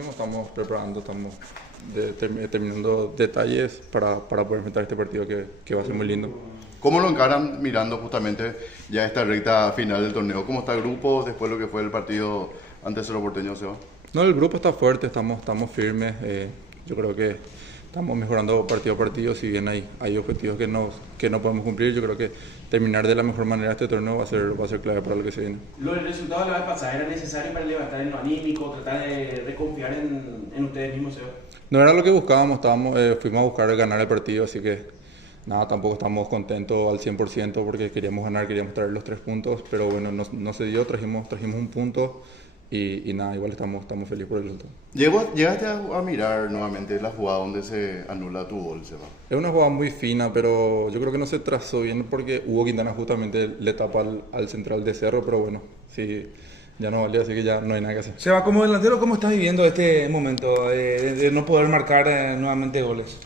Estamos preparando, estamos terminando detalles para poder enfrentar este partido que va a ser muy lindo. ¿Cómo lo encaran mirando justamente ya esta recta final del torneo? ¿Cómo está el grupo después de lo que fue el partido ante Cerro Porteño, Seba? No, el grupo está fuerte, estamos firmes. Yo creo que estamos mejorando partido a partido. Si bien hay objetivos que no podemos cumplir, yo creo que terminar de la mejor manera este torneo va a ser clave para lo que se viene. ¿Los resultados de la vez pasada eran necesarios para levantar en lo anímico, tratar de confiar en ustedes mismos, Seba? No era lo que buscábamos, fuimos a buscar ganar el partido, así que nada, tampoco estamos contentos al 100% porque queríamos ganar, queríamos traer los 3 puntos, pero bueno, no se dio, trajimos un punto y nada, igual estamos felices por el resultado. ¿Llegaste a mirar nuevamente la jugada donde se anula tu gol, Seba? Es una jugada muy fina, pero yo creo que no se trazó bien porque Hugo Quintana justamente le tapa al central de Cerro, pero bueno, sí, ya no valía, así que ya no hay nada que hacer. Seba, como delantero, ¿cómo estás viviendo este momento de no poder marcar nuevamente goles?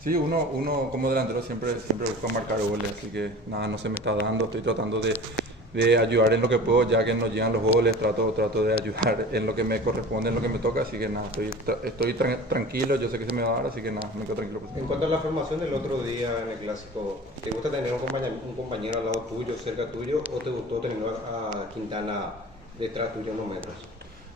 Sí, uno como delantero siempre busca marcar goles, así que nada, no se me está dando, estoy tratando de ayudar en lo que puedo, ya que no llegan los goles, trato de ayudar en lo que me corresponde, en lo que me toca, así que nada, estoy tranquilo, yo sé que se me va a dar, así que nada, me quedo tranquilo. En cuanto a la formación del otro día en el Clásico, ¿te gusta tener un compañero al lado tuyo, cerca tuyo, o te gustó tener a Quintana detrás tuyo unos metros?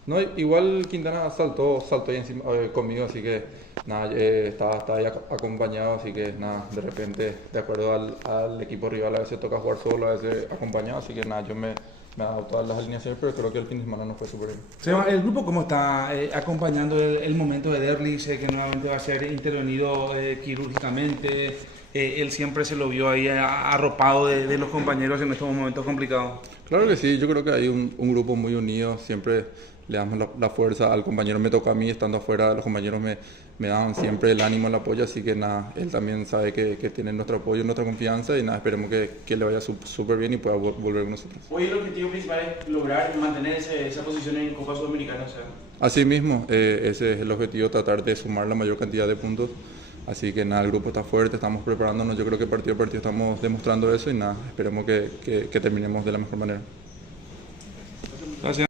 No, igual Quintana saltó ahí encima conmigo, así que nada, estaba ahí acompañado, así que nada, de repente, de acuerdo al equipo rival, a veces toca jugar solo, a veces acompañado, así que nada, yo me he dado todas las alineaciones, pero creo que el fin de semana no fue súper bien. Seba, ¿el grupo cómo está acompañando el momento de Derlis, que nuevamente va a ser intervenido quirúrgicamente? Él siempre se lo vio ahí arropado de los compañeros en estos momentos complicados. Claro que sí, yo creo que hay un grupo muy unido, siempre le damos la fuerza al compañero, me toca a mí estando afuera, los compañeros me dan siempre el ánimo, el apoyo, así que nada, él también sabe que tiene nuestro apoyo, nuestra confianza y nada, esperemos que le vaya súper bien y pueda volver con nosotros. Hoy el objetivo principal es lograr mantener esa posición en Copa Sudamericana, o sea. Así mismo, ese es el objetivo, tratar de sumar la mayor cantidad de puntos. Así que nada, el grupo está fuerte, estamos preparándonos, yo creo que partido a partido estamos demostrando eso y nada, esperemos que terminemos de la mejor manera. Gracias.